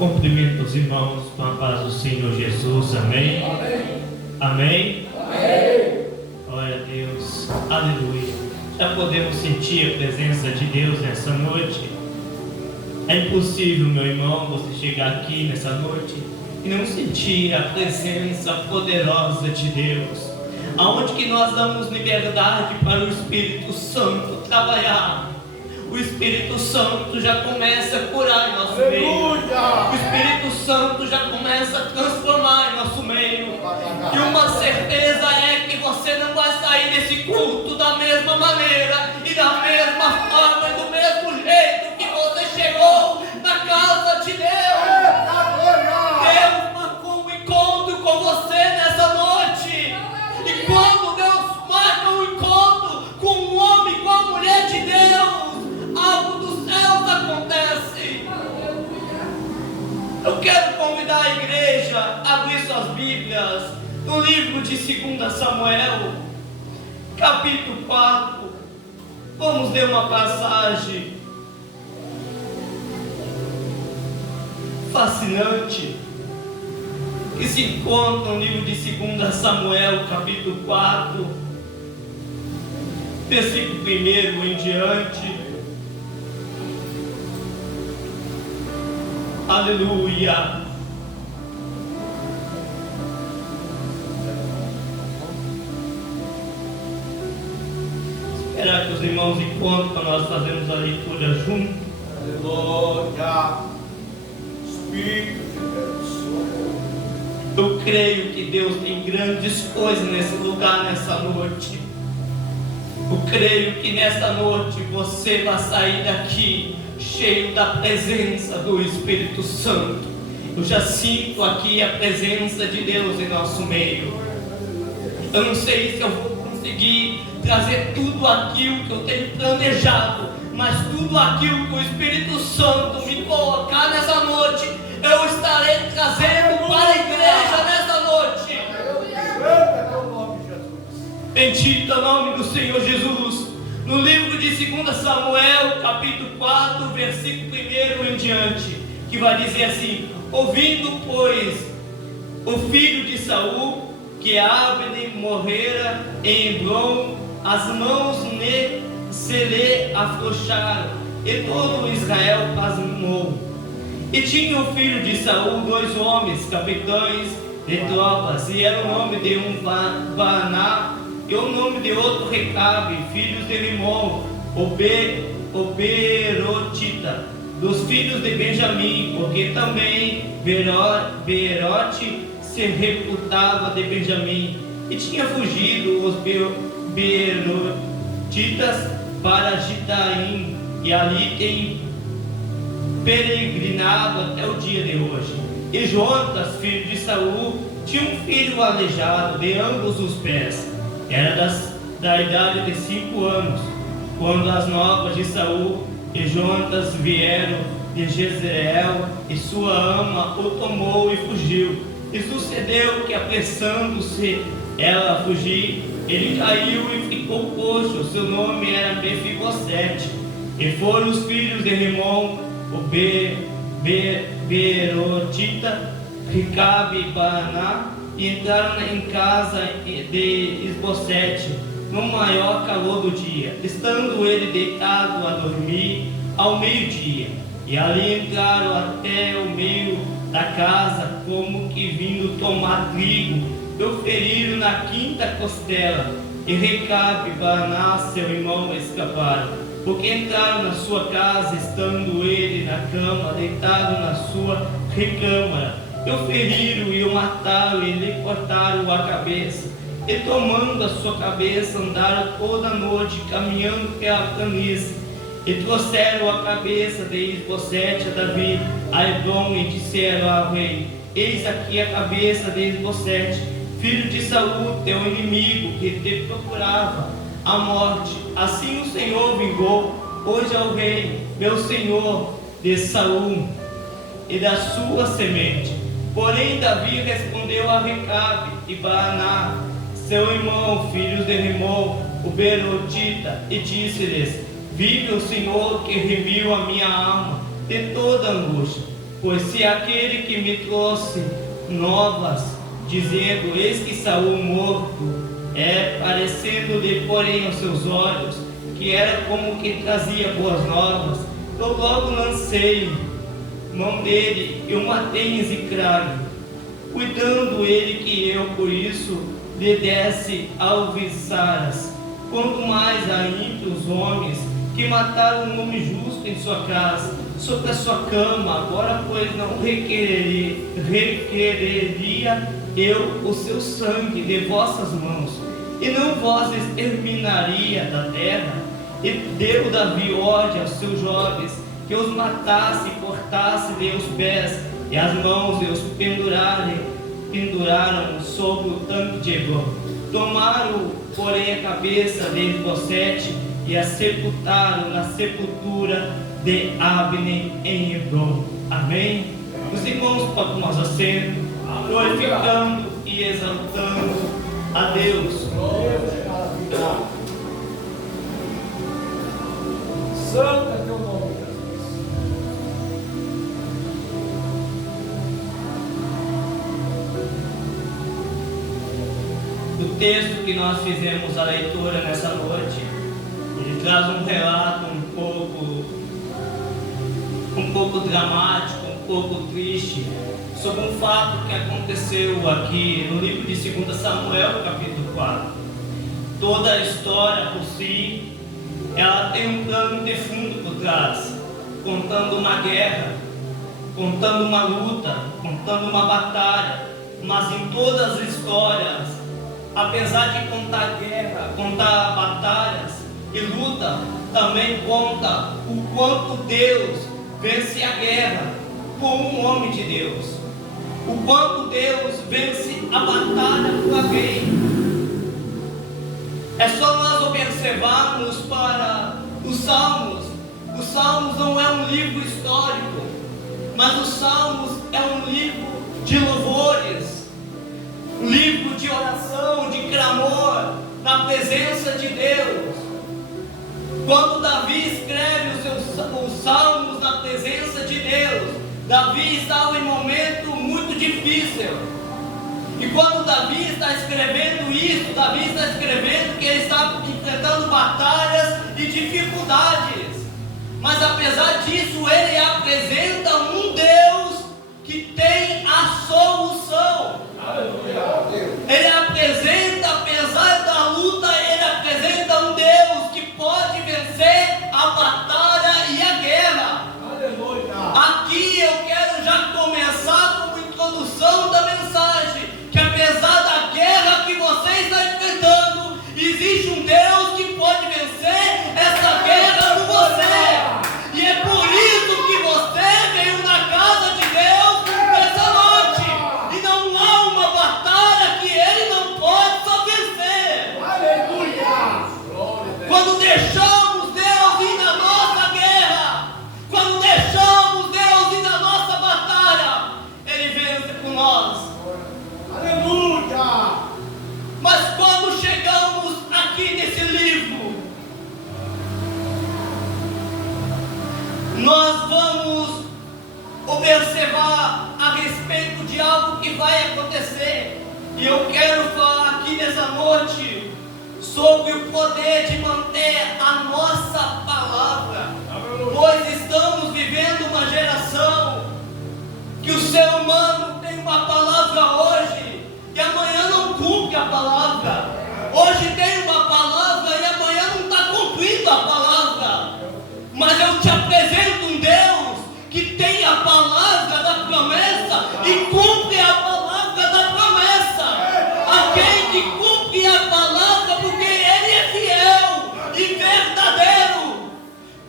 Cumprimento os irmãos com a paz do Senhor Jesus. Amém? Amém. Amém? Amém. Glória a Deus. Aleluia. Já podemos sentir a presença de Deus nessa noite. É impossível, meu irmão, você chegar aqui nessa noite e não sentir a presença poderosa de Deus. Aonde que nós damos liberdade para o Espírito Santo trabalhar. O Espírito Santo já começa a curar em nosso meio. O Espírito Santo já começa a transformar em nosso meio. E uma certeza é que você não vai sair desse culto da mesma maneira e da mesma forma e do mesmo jeito que você chegou na casa de Deus. Deus marcou um encontro com você nessa noite. E quando Deus marca um encontro com um homem, com a mulher de Deus, algo dos céus acontece. Eu quero convidar a igreja a abrir suas Bíblias no livro de 2 Samuel, capítulo 4. Vamos ler uma passagem fascinante que se encontra no livro de 2 Samuel, capítulo 4, versículo 1 em diante. Aleluia. Esperar que os irmãos encontrem para nós fazermos a leitura juntos. Aleluia. Espírito de Deus. Eu creio que Deus tem grandes coisas nesse lugar, nessa noite. Eu creio que nessa noite você vai sair daqui cheio da presença do Espírito Santo. Eu já sinto aqui a presença de Deus em nosso meio. Eu não sei se eu vou conseguir trazer tudo aquilo que eu tenho planejado, mas tudo aquilo que o Espírito Santo me colocar nessa noite, eu estarei trazendo para a igreja nessa noite. Bendito é o nome do Senhor Jesus. No livro de 2 Samuel, capítulo 4, versículo 1 em diante, que vai dizer assim: ouvindo, pois, o filho de Saul, que Abner morrera em Hebrom, as mãos se lhe afrouxaram, e todo Israel pasmou. E tinha o filho de Saul 2 homens, capitães de tropas, e era o nome de um Baná, e o nome de outro Recabe, filhos de Rimon, Oberotita, dos filhos de Benjamim, porque também Berote se reputava de Benjamim. E tinha fugido os Berotitas para Gitaim, e ali tem peregrinado até o dia de hoje. E Jonatas, filho de Saul, tinha um filho aleijado de ambos os pés. Era da idade de 5 anos, quando as novas de Saul e Jonatas vieram de Jezreel, e sua ama o tomou e fugiu. E sucedeu que, apressando-se ela a fugir, ele caiu e ficou coxo. Seu nome era Mefibosete. E foram os filhos de Rimon, o Berotita, Recabe e Baná, e entraram em casa de Isbosete no maior calor do dia, estando ele deitado a dormir ao meio-dia. E ali entraram até o meio da casa, como que vindo tomar trigo, e o feriram na quinta costela. E Recabe e Baná, seu irmão, escaparam, porque entraram na sua casa, estando ele na cama, deitado na sua recâmara. E o feriram e o mataram, e lhe cortaram a cabeça. E tomando a sua cabeça, andaram toda a noite, caminhando pela planície. E trouxeram a cabeça de Isbosete a Davi, a Edom, e disseram ao rei: eis aqui a cabeça de Isbosete, filho de Saul, teu inimigo, que te procurava a morte. Assim o Senhor vingou hoje ao rei, meu senhor, de Saul e da sua semente. Porém Davi respondeu a Recabe e Baná, seu irmão, filhos de Rimon, o Berotita, e disse-lhes: vive o Senhor, que remiu a minha alma de toda angústia. Pois se aquele que me trouxe novas, dizendo, eis que Saul morto, parecendo-lhe, porém, aos seus olhos, que era como que trazia boas novas, eu logo lancei mão dele e o matei em Ziclague, cuidando ele que eu, por isso, lhe desse alviçaras. Quanto mais a ímpios homens que mataram um homem justo em sua casa, sobre a sua cama, agora pois não requereria eu o seu sangue de vossas mãos, e não vos exterminaria da terra. E deu Davi ordem aos seus jovens que os matasse e cortasse-lhe os pés e as mãos, e os penduraram sobre o tanque de Hebron. Tomaram, porém, a cabeça de Isbosete e a sepultaram na sepultura de Abner em Hebron. Amém? Os irmãos podem tomar assento, glorificando e exaltando a Deus. Santo é teu nome, Jesus. O texto que nós fizemos a leitura nessa noite, ele traz um relato um pouco dramático, um pouco triste, sobre um fato que aconteceu aqui no livro de 2 Samuel, capítulo 4. Toda a história por si, ela tem um plano de fundo por trás, contando uma guerra, contando uma luta, contando uma batalha. Mas em todas as histórias, apesar de contar guerra, contar batalhas e luta, também conta o quanto Deus vence a guerra por um homem de Deus, o quanto Deus vence a batalha por alguém. É só nós observarmos para os Salmos. Os Salmos não é um livro histórico, mas os Salmos é um livro de louvores, um livro de oração, de clamor na presença de Deus. Quando Davi escreve os Salmos na presença de Deus, Davi estava em um momento muito difícil. E quando Davi está escrevendo isso, Davi está escrevendo que ele está enfrentando batalhas e dificuldades. Mas apesar disso, ele apresenta um Deus que tem a solução. Ele apresenta, apesar da luta, ele apresenta um Deus que pode vencer a batalha e a guerra. Aqui eu quero já começar como introdução da mensagem, que apesar da guerra que você está enfrentando, existe um Deus que pode vencer essa guerra por você. E é por isso que você veio na casa de Deus nessa noite. E não há uma batalha que Ele não pode só vencer. Aleluia! Quando deixamos Deus ir na nossa guerra, quando deixamos Deus ir na nossa batalha, Ele vence por nós. Aleluia! Mas quando chegamos aqui nesse livro, nós vamos observar a respeito de algo que vai acontecer. E eu quero falar aqui nessa noite sobre o poder de manter a nossa palavra. Pois estamos vivendo uma geração que o ser humano tem uma palavra hoje e amanhã não cumpre a palavra. Hoje tem uma palavra e amanhã não está cumprindo a palavra. Mas eu te apresento um Deus que tem a palavra da promessa e cumpre a palavra da promessa. Aquele que cumpre a palavra porque Ele é fiel e verdadeiro.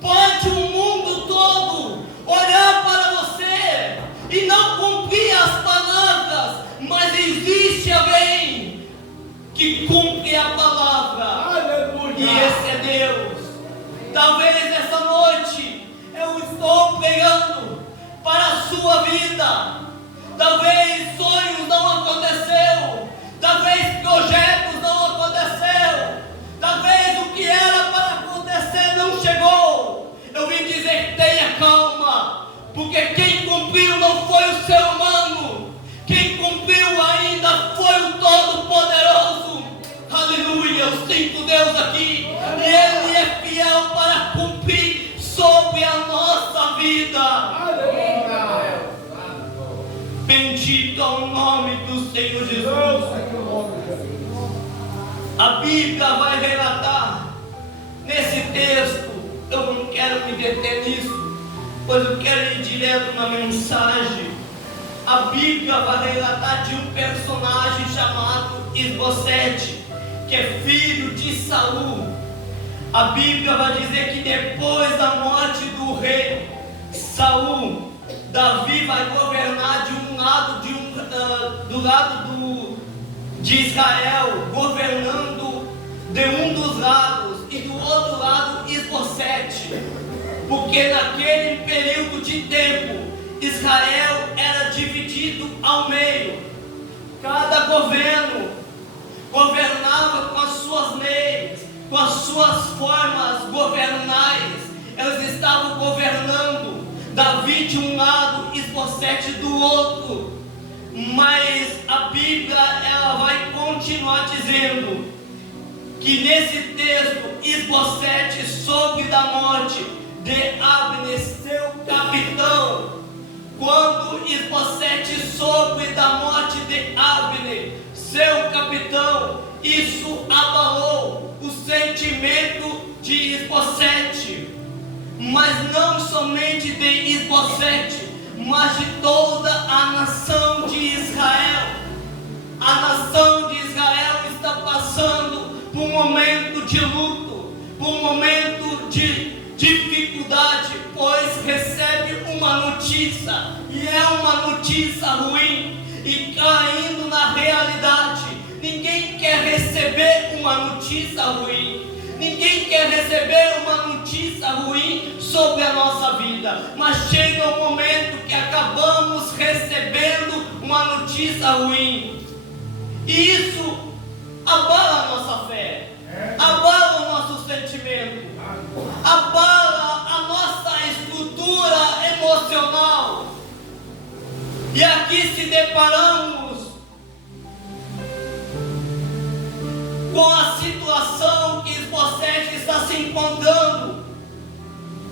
Pode o mundo todo olhar para você e não cumprir as palavras, mas existe alguém que cumpre a palavra. Aleluia! E esse é Deus. Talvez essa noite eu estou pregando para a sua vida. Talvez sonhos não aconteceu, talvez projetos não aconteceu, talvez o que era para acontecer não chegou. Eu vim dizer: tenha calma, porque quem cumpriu não o Todo-Poderoso. Aleluia, eu sinto Deus aqui. E Ele é fiel para cumprir sobre a nossa vida. Aleluia. Bendito é o nome do Senhor Jesus. Santo é teu nome, Jesus. A Bíblia vai relatar nesse texto. Eu não quero me deter nisso, pois eu quero ir direto na mensagem. A Bíblia vai relatar de um personagem chamado Isbosete, que é filho de Saul. A Bíblia vai dizer que depois da morte do rei Saul, Davi vai governar de um lado, do lado de Israel, governando de um dos lados, e do outro lado Isbosete, porque naquele período de tempo Israel era dividido ao meio. Cada governo governava com as suas leis, com as suas formas governais. Eles estavam governando, Davi de um lado, Isbosete do outro. Mas a Bíblia ela vai continuar dizendo que nesse texto Isbosete soube da morte de Abner, seu capitão. Quando Isbosete soube da morte de Abner, seu capitão, isso abalou o sentimento de Isbosete, mas não somente de Isbosete, mas de toda a nação de Israel. A nação de Israel está passando por um momento de luto, por um momento de dificuldade, pois recebe uma notícia, e é uma notícia ruim, e caindo na realidade, ninguém quer receber uma notícia ruim, ninguém quer receber uma notícia ruim sobre a nossa vida, mas chega um momento que acabamos recebendo uma notícia ruim, e isso abala a nossa fé, abala o nosso sentimento, abala a nossa estrutura emocional. E aqui se deparamos com a situação que Isbosete está se encontrando,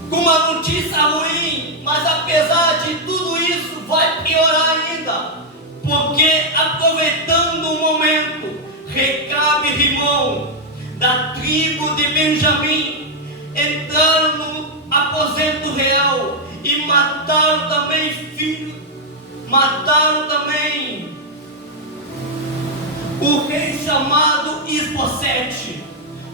com uma notícia ruim, mas apesar de tudo isso vai piorar ainda, porque aproveitando o momento, Recabe e Rimon, da tribo de Benjamim, entraram no aposento real e mataram também o rei chamado Isbosete.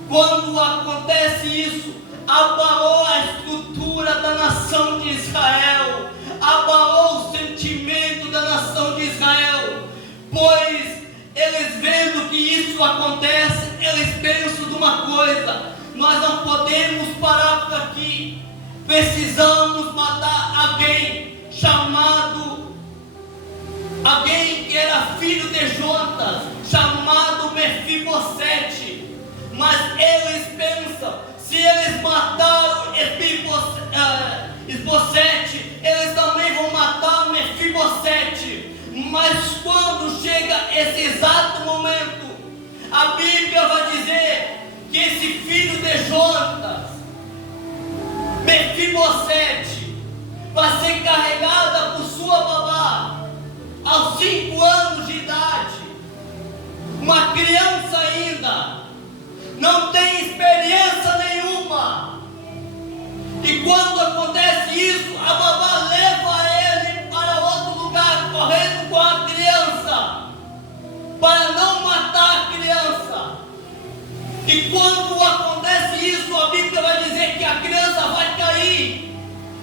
Quando acontece isso, abalou a estrutura da nação de Israel, abalou o sentimento da nação de Israel, pois eles vendo que isso acontece, eles pensam de uma coisa: nós não podemos parar por aqui, precisamos matar alguém que era filho de Jonas, chamado Mefibosete. Mas eles pensam, se eles mataram Isbosete, eles também vão matar Mefibosete. Mas quando chega esse exato momento, a Bíblia vai dizer que esse filho de Jonas, Mefibosete, vai ser carregada por sua babá aos 5 anos de idade, uma criança ainda, não tem experiência nenhuma. E quando acontece isso, a babá leva ele para outro lugar, correndo com a criança, para não matar a criança. E quando acontece isso, a Bíblia vai dizer que a criança vai cair.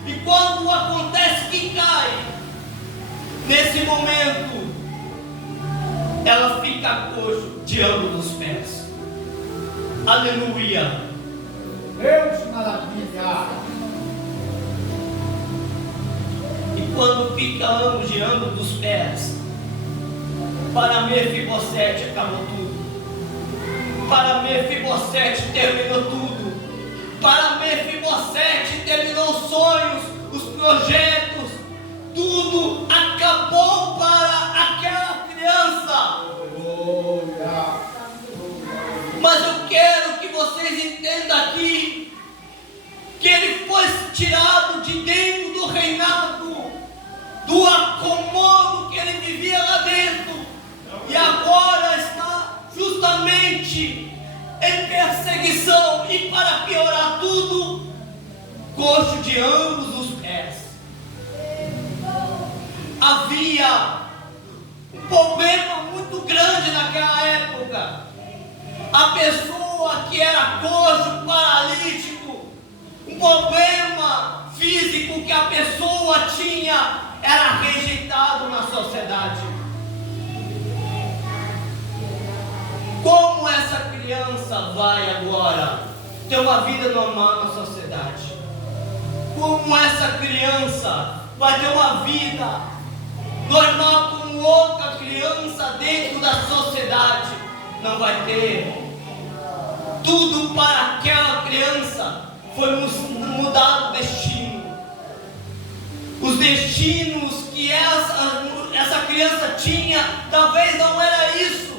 E quando acontece que cai, nesse momento, ela fica coxa de ambos os pés. Aleluia. Deus, maravilha. E quando fica ambos de ambos os pés, para Mefibosete acabou tudo. Para Mefibosete terminou tudo. Para Mefibosete terminou os sonhos, os projetos, tudo acabou para aquela criança. acomodo que ele vivia lá dentro. E agora está justamente em perseguição. E para piorar tudo, coxo de ambos os pés. Havia um problema muito grande naquela época. A pessoa que era coxo, paralítico, um problema físico que a pessoa tinha, era rejeitado na sociedade. Como essa criança vai agora ter uma vida normal na sociedade? Como essa criança vai ter uma vida normal como outra criança dentro da sociedade? Não vai ter. Tudo para aquela criança foi mudado o destino. Os destinos que essa criança tinha, talvez não era isso.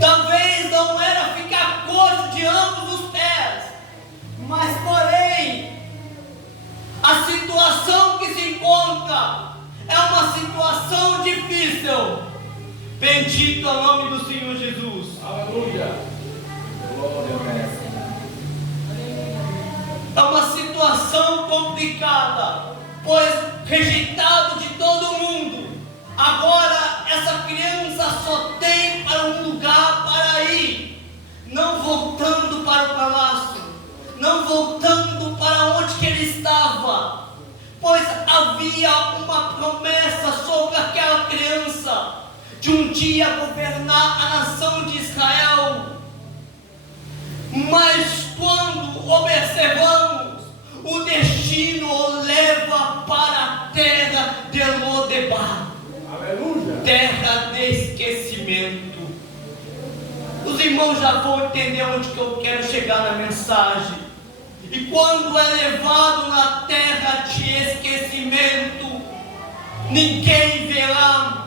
Talvez não era ficar coxo de ambos os pés. Mas porém, a situação que se encontra é uma situação difícil. Bendito é o nome do Senhor Jesus. Aleluia. Glória a Deus. É uma situação complicada, pois rejeitado de todo mundo. Agora essa criança só tem para um lugar para ir, não voltando para o palácio, não voltando para onde que ele estava, pois havia uma promessa sobre aquela criança de um dia governar a nação de Israel. Mas quando observamos, o destino o leva para a terra de Lodebar, Aleluia. terra de esquecimento. Os irmãos já vão entender onde que eu quero chegar na mensagem. E quando é levado na terra de esquecimento, ninguém verá.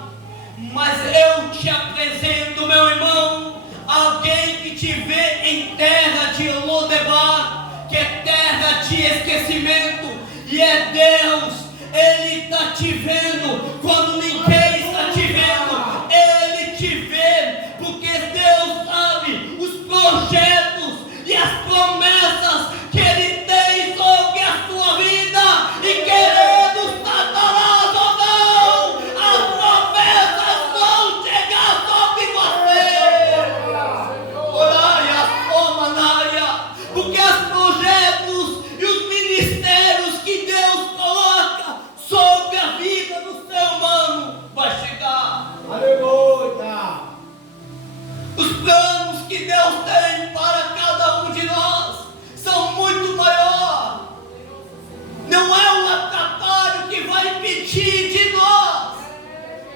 Mas eu te apresento, meu irmão, alguém que te vê em terra de Lodebar, que é terra de esquecimento, e é Deus. Ele está te vendo quando ninguém está te vendo. Ele te vê, porque Deus sabe os projetos e as promessas que Ele tem sobre a sua vida. E querendo Satanás ou não, as promessas vão chegar sobre você. Oraia, Omanaia, porque os projetos e os ministérios que Deus coloca sobre a vida do ser humano vai chegar. Aleluia. Os planos que Deus tem para cada um de nós são muito maiores. Não é um atrapalho que vai impedir de nós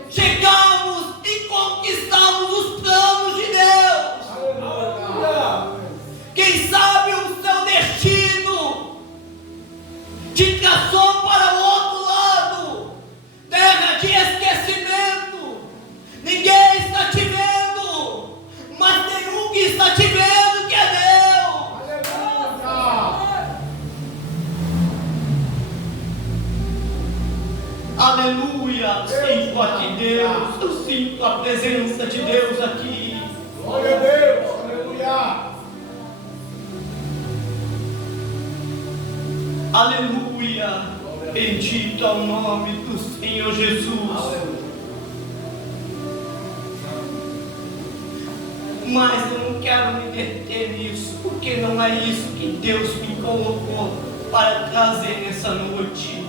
chegarmos e conquistarmos os planos de Deus. Aleluia. Quem sabe o seu destino te traçou para o outro lado, terra de esquecimento. Ninguém está te vendo, mas tem um que está te vendo, que é Deus. Aleluia. Aleluia, sinto aqui Deus, eu sinto a presença de Deus aqui. Glória a Deus. Aleluia. Aleluia, bendito é o nome do Senhor Jesus. Mas eu não quero me deter nisso, porque não é isso que Deus me colocou para trazer nessa noite.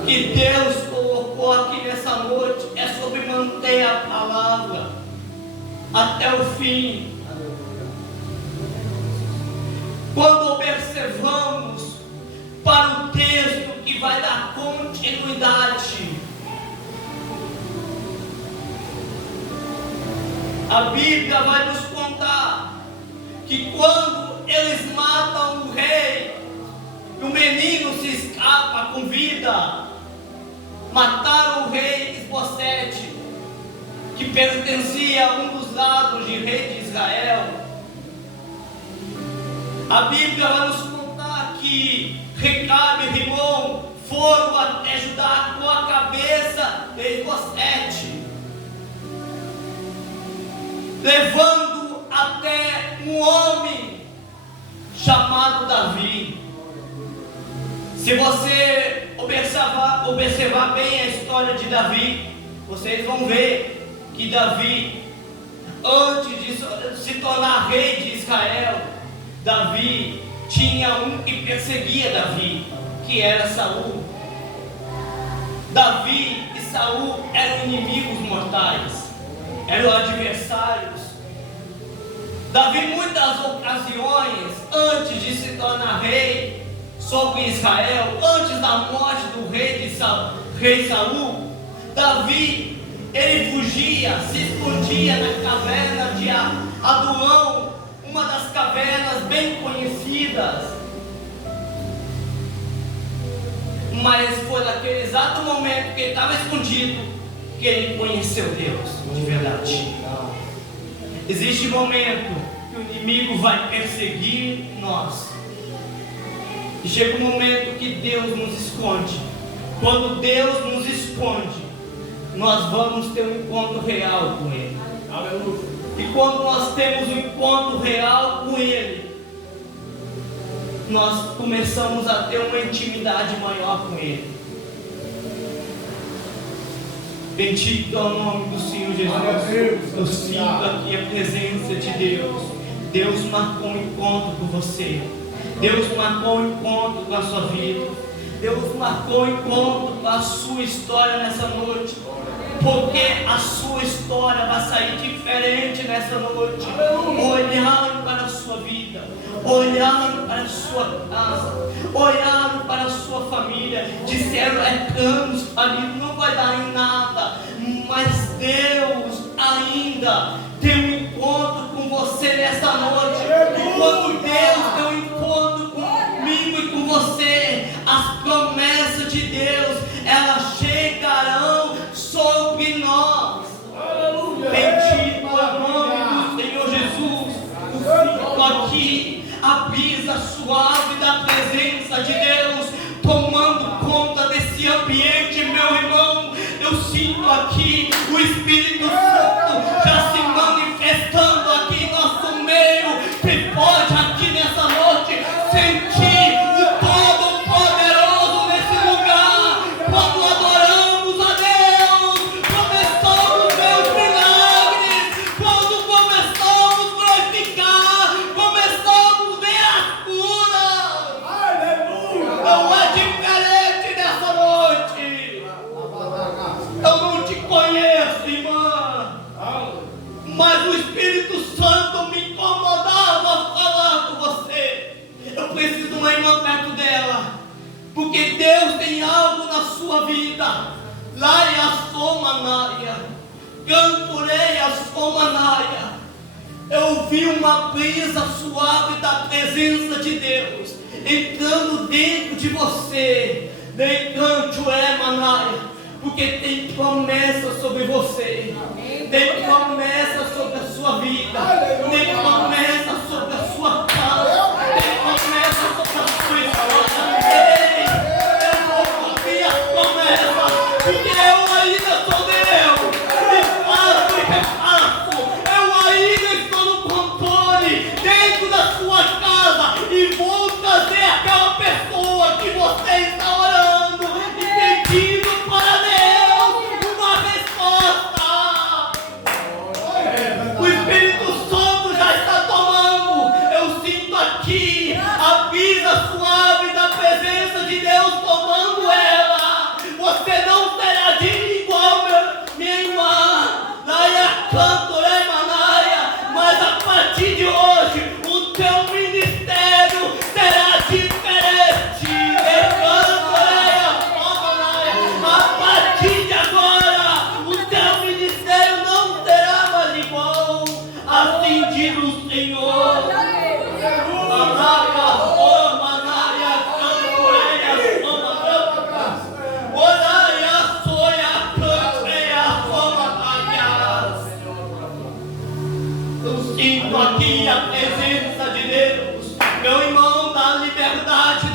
O que Deus colocou aqui nessa noite é sobre manter a palavra até o fim. Quando observamos para o texto que vai dar continuidade, a Bíblia vai nos contar que quando eles matam o rei, e o menino se escapa com vida, mataram o rei Esbocete, que pertencia a um dos lados de rei de Israel. A Bíblia vai nos contar que Recabe e Rimon foram até Judá com a cabeça de Isbosete, levando até um homem chamado Davi. Se você observar bem a história de Davi, vocês vão ver que Davi, antes de se tornar rei de Israel, Davi tinha um que perseguia Davi, que era Saul. Davi e Saul eram inimigos mortais, eram adversários. Davi, muitas ocasiões, antes de se tornar rei sobre Israel, antes da morte do rei Saul, Davi, ele fugia, se escondia na caverna de Adulão, uma das cavernas bem conhecidas. Mas foi naquele exato momento que ele estava escondido que ele conheceu Deus de verdade. Existe momento que o inimigo vai perseguir nós, e chega um momento que Deus nos esconde. Quando Deus nos esconde, nós vamos ter um encontro real com Ele. Aleluia. E quando nós temos um encontro real com Ele, nós começamos a ter uma intimidade maior com Ele. Bendito é o nome do Senhor Jesus. Eu sinto aqui a presença de Deus. Deus marcou um encontro com você. Deus marcou um encontro com a sua vida. Deus marcou um encontro com a sua história nessa noite. Porque a sua história vai sair diferente nessa noite. Olhando para a sua vida, olhando para a sua casa, olhando para a sua família. Disseram: é planos falidos, não vai dar em nada. Mas Deus ainda tem um encontro com você nessa noite. Quando Deus tem um encontro comigo e com você, as promessas de Deus, elas chegarão sobre nós. Bendito é o nome do Senhor Jesus. Eu sinto aqui a brisa suave da presença de Deus tomando conta desse ambiente, meu irmão. Eu sinto aqui o Espírito Santo já se manifestando aqui em nosso meio. Que pode aqui nessa noite sentir o Todo-Poderoso nesse lugar. Quando adoramos a Deus, começamos a ver os milagres. Quando começamos a glorificar, começamos a ver a cura. Aleluia. Não é diferente nessa noite. Eu não te conheço, irmã, mas o Espírito Santo me incomodava a falar com você. Eu preciso de uma irmã perto dela, porque Deus tem algo na sua vida. Laia Somanaia, Cantureia Somanaia. Eu vi uma brisa suave da presença de Deus entrando dentro de você. Decante é Manaia, porque tem promessa sobre você. Tem promessa sobre a sua vida. Tem promessa sobre a sua casa. Tem promessa sobre a sua história. Ei, eu vou cumprir as promessas, porque eu ainda sou Deus. E faço e refaço. Eu ainda estou no controle dentro da sua casa. E vou trazer aquela pessoa que você está orando e pedindo para Deus uma resposta. O Espírito Santo já está tomando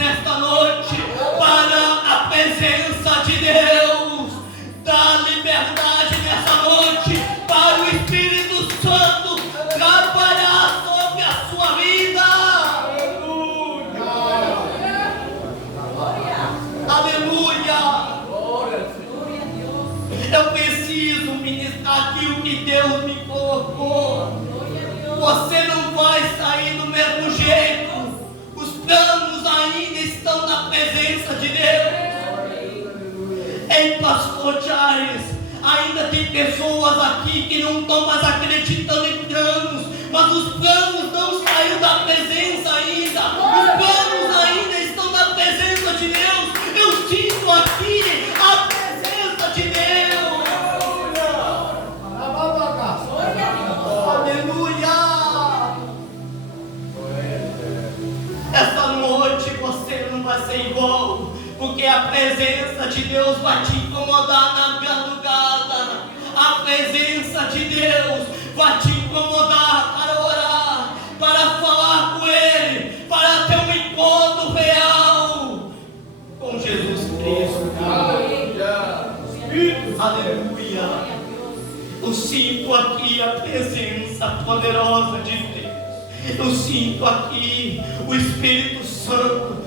nesta noite para a presença de Deus. Dá liberdade nessa noite para o Espírito Santo trabalhar sobre a sua vida. Aleluia. Eu preciso ministrar aquilo que Deus me colocou. Você não vai sair do mesmo jeito. Os planos ainda estão na presença de Deus. Ei, pastor Charles, ainda tem pessoas aqui que não estão mais acreditando em planos, mas os planos não saíram da presença ainda. Os planos ainda estão na presença de Deus. Eu sinto aqui a presença de Deus. Aleluia. Essa noite você não vai ser igual, porque a presença de Deus vai te incomodar na madrugada. A presença de Deus vai te incomodar para orar, para falar com Ele, para ter um encontro real com Jesus Cristo. Aleluia. Eu sinto aqui a presença poderosa de Deus. Eu sinto aqui o Espírito Santo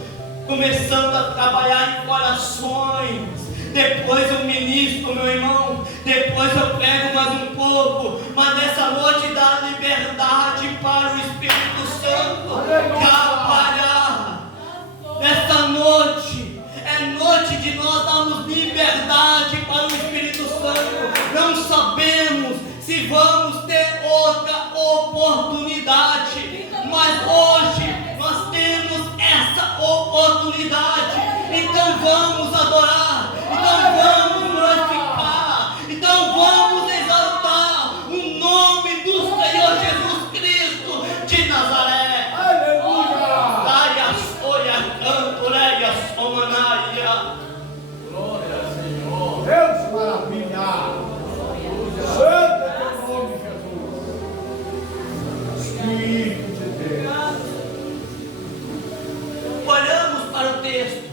começando a trabalhar em corações. Depois eu ministro, meu irmão. Depois eu prego mais um pouco. Mas nessa noite dá liberdade para o Espírito Santo trabalhar. Nessa noite é noite de nós darmos liberdade para o Espírito Santo. Não sabemos se vamos ter outra oportunidade, mas hoje nós temos essa oportunidade. Então vamos adorar, então vamos glorificar, então vamos exaltar o nome do Senhor Jesus Cristo de Nazaré. Aleluia! Laia, soia, cantoreia, somanaia. Glória ao Senhor. Deus maravilha. Santo é teu nome, Jesus. Espírito de Deus. Olhamos para o texto.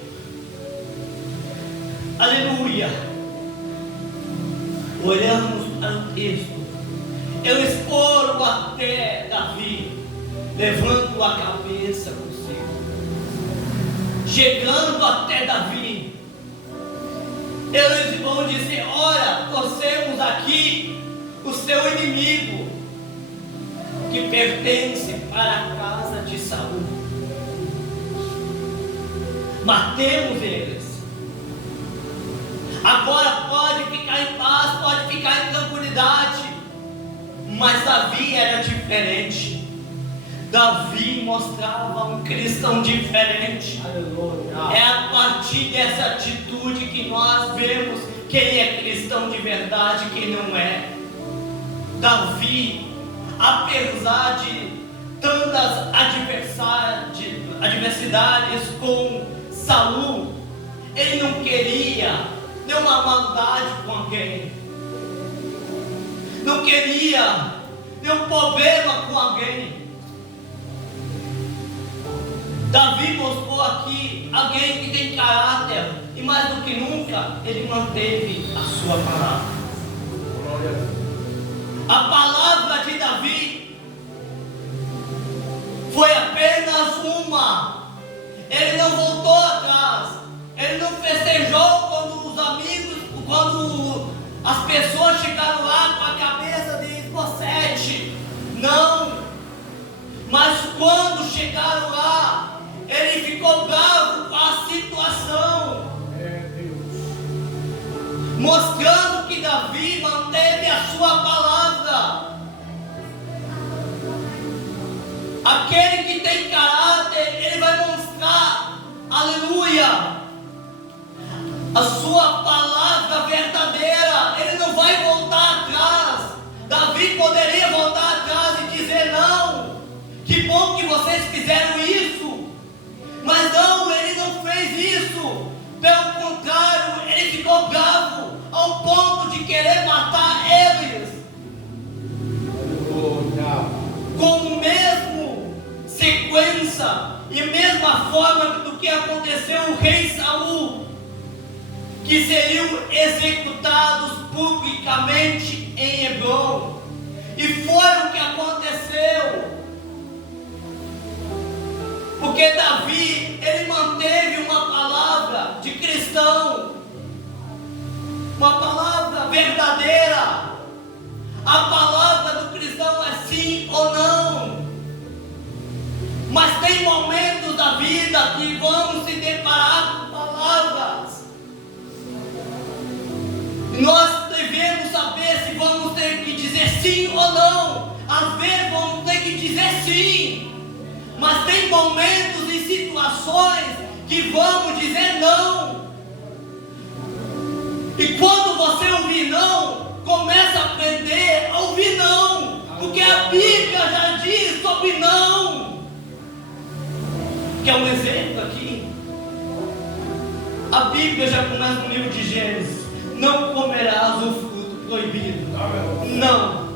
Aleluia. Olhamos para o texto. Eu exploro até Davi, levando a cabeça consigo. Chegando até Davi, eles vão dizer: olha, trouxemos aqui o seu inimigo, que pertence para a casa de Saul. Matemos eles. Agora pode ficar em paz, pode ficar em tranquilidade. Mas Davi era diferente. Davi mostrava um cristão diferente. Aleluia. É a partir dessa atitude que nós vemos quem é cristão de verdade e quem não é. Davi, apesar de tantas adversidades com Saul, ele não queria nenhuma maldade com alguém, não queria nenhum problema com alguém. Davi mostrou aqui alguém que tem caráter, e mais do que nunca ele manteve a sua palavra. Glória a Deus. A palavra de Davi foi apenas uma. Ele não voltou atrás. Ele não festejou quando as pessoas chegaram lá com a cabeça de Isbosete. Não. Mas quando chegaram lá, ele ficou bravo com a situação, mostrando que Davi manteve a sua palavra. Aquele que tem caráter, ele vai mostrar, aleluia, a sua palavra verdadeira. Ele não vai voltar atrás. Davi poderia voltar atrás e dizer: não, que bom que vocês fizeram isso. Mas não, ele não fez isso. Pelo contrário, ele ficou bravo ao ponto de querer matar eles. Com o mesmo sequência e mesma forma do que aconteceu o rei Saul, que seriam executados publicamente em Hebrom. E foi o que aconteceu. Porque Davi, ele manteve uma palavra de cristão, uma palavra verdadeira. A palavra do cristão é sim ou não. Mas tem momentos da vida que vamos se deparar com palavras. E nós devemos saber se vamos ter que dizer sim ou não. Às vezes vamos ter que dizer sim. Mas tem momentos e situações que vamos dizer não. E quando você ouvir não, começa a aprender a ouvir não. Porque a Bíblia já diz sobre não. Quer um exemplo aqui? A Bíblia já começa no livro de Gênesis. Não comerás o fruto proibido. Não.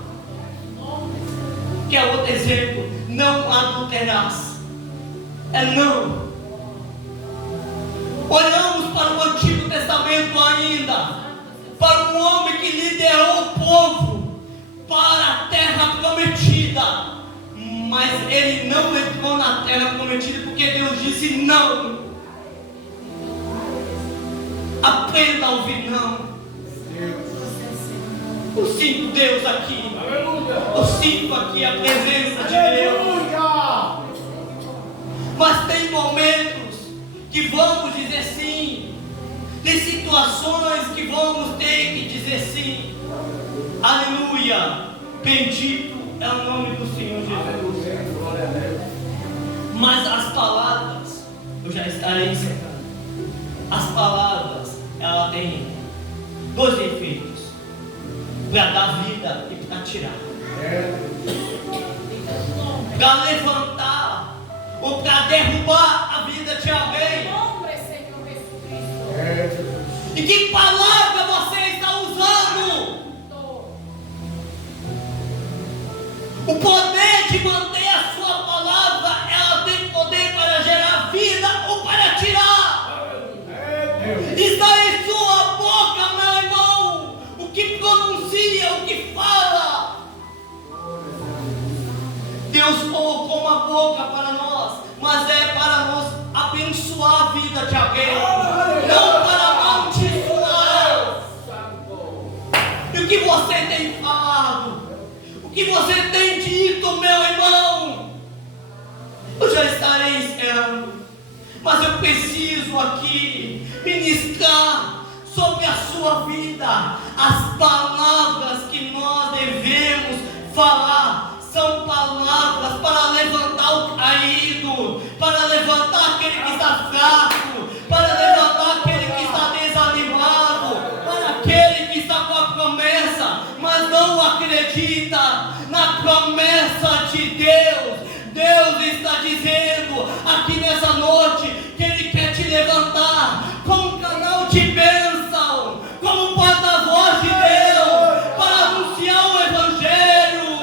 Quer outro exemplo? Não adulterarás. É não. Olhamos para o Antigo Testamento ainda, para um homem que liderou o povo para a terra prometida, mas ele não entrou na terra prometida porque Deus disse não. Aprenda a ouvir não. Eu sinto Deus aqui. Eu sinto aqui a presença de Deus. Mas tem momentos que vamos dizer sim. Tem situações que vamos ter que dizer sim. Aleluia. Bendito é o nome do Senhor Jesus. Mas as palavras, eu já estarei encerrando. As palavras, ela tem dois efeitos: para dar vida e para tirar. Para levantar ou para derrubar a vida de alguém. E que palavra você está usando? O poder de manter a sua palavra, ela tem poder para gerar vida ou para tirar. Está em sua boca, meu irmão, o que pronuncia, o que fala. Deus colocou uma boca para nós, mas é para nós abençoar a vida de alguém, não para amaldiçoar. E o que você tem falado? O que você tem dito, meu irmão? Eu já estarei encerrando, mas eu preciso aqui ministrar sobre a sua vida. As palavras que nós devemos falar são palavras para levantar o caído, para levantar aquele que está fraco, para levantar aquele que está desanimado, para aquele que está com a promessa, mas não acredita na promessa de Deus. Deus está dizendo aqui nessa noite que Ele quer te levantar como um canal de bênção, como um porta-voz de Deus, para anunciar o Evangelho.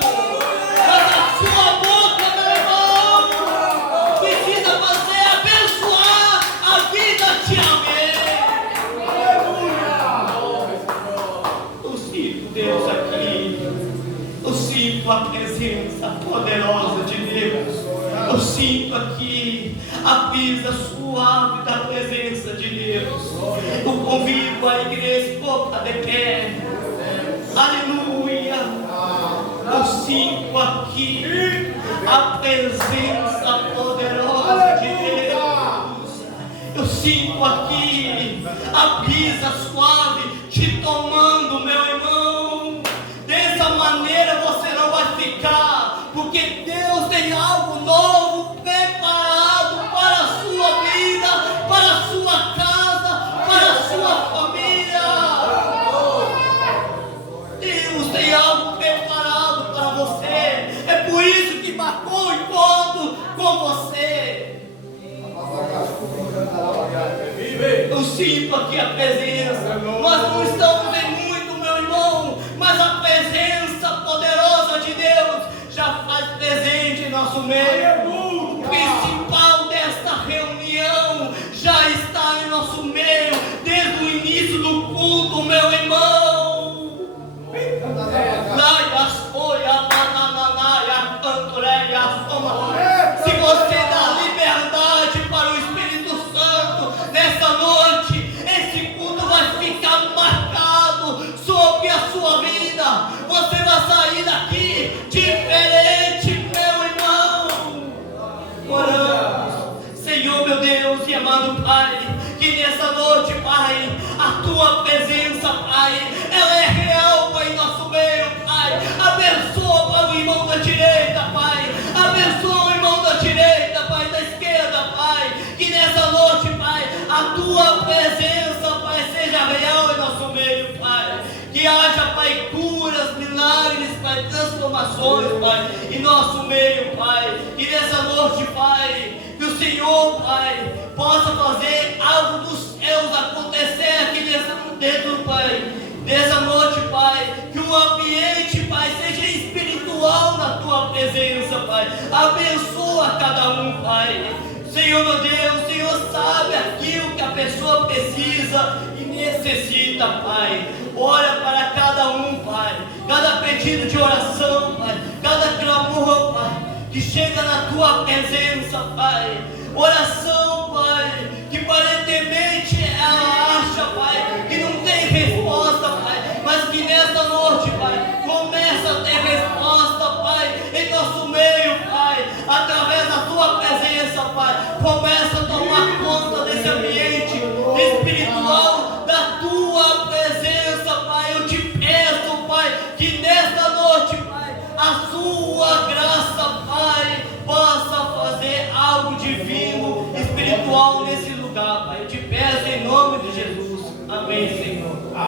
Mas a sua boca, meu irmão, precisa fazer abençoar a vida de alguém. Eu sinto Deus aqui. Eu sinto a presença poderosa de Deus. Eu sinto aqui a brisa suave da presença de Deus. Eu convido a igreja a colocar de pé. Aleluia. Eu sinto aqui a presença poderosa de Deus. Eu sinto aqui a brisa suave te tomando, meu irmão. Dessa maneira você não vai ficar, porque Deus tem algo novo preparado para a sua vida, para a sua casa, para a sua família. Deus tem algo preparado para você. É por isso que marcou o encontro com você. Eu sinto aqui a presença. Nós não estamos em muito, meu irmão, mas a presença poderosa de Deus já faz presente em nosso meio. O principal desta reunião e amado Pai, que nessa noite, Pai, a Tua presença, Pai, ela é real, Pai, em nosso meio, Pai. Abençoa, Pai, o irmão da direita, Pai. Abençoa o irmão da direita, Pai, da esquerda, Pai. Que nessa noite, Pai, a Tua presença, Pai, seja real em nosso meio, Pai. Que haja, Pai, curas, milagres, Pai, transformações, Pai, em nosso meio, Pai. Que nessa noite, Pai, que o Senhor, Pai, possa fazer algo dos céus acontecer aqui dentro, Pai. Nessa noite, Pai, que o ambiente, Pai, seja espiritual na Tua presença, Pai. Abençoa cada um, Pai. Senhor, meu Deus, o Senhor sabe aquilo que a pessoa precisa e necessita, Pai. Olha para cada um, Pai. Cada pedido de oração, Pai. Cada clamor, Pai, que chega na Tua presença, Pai. Oração,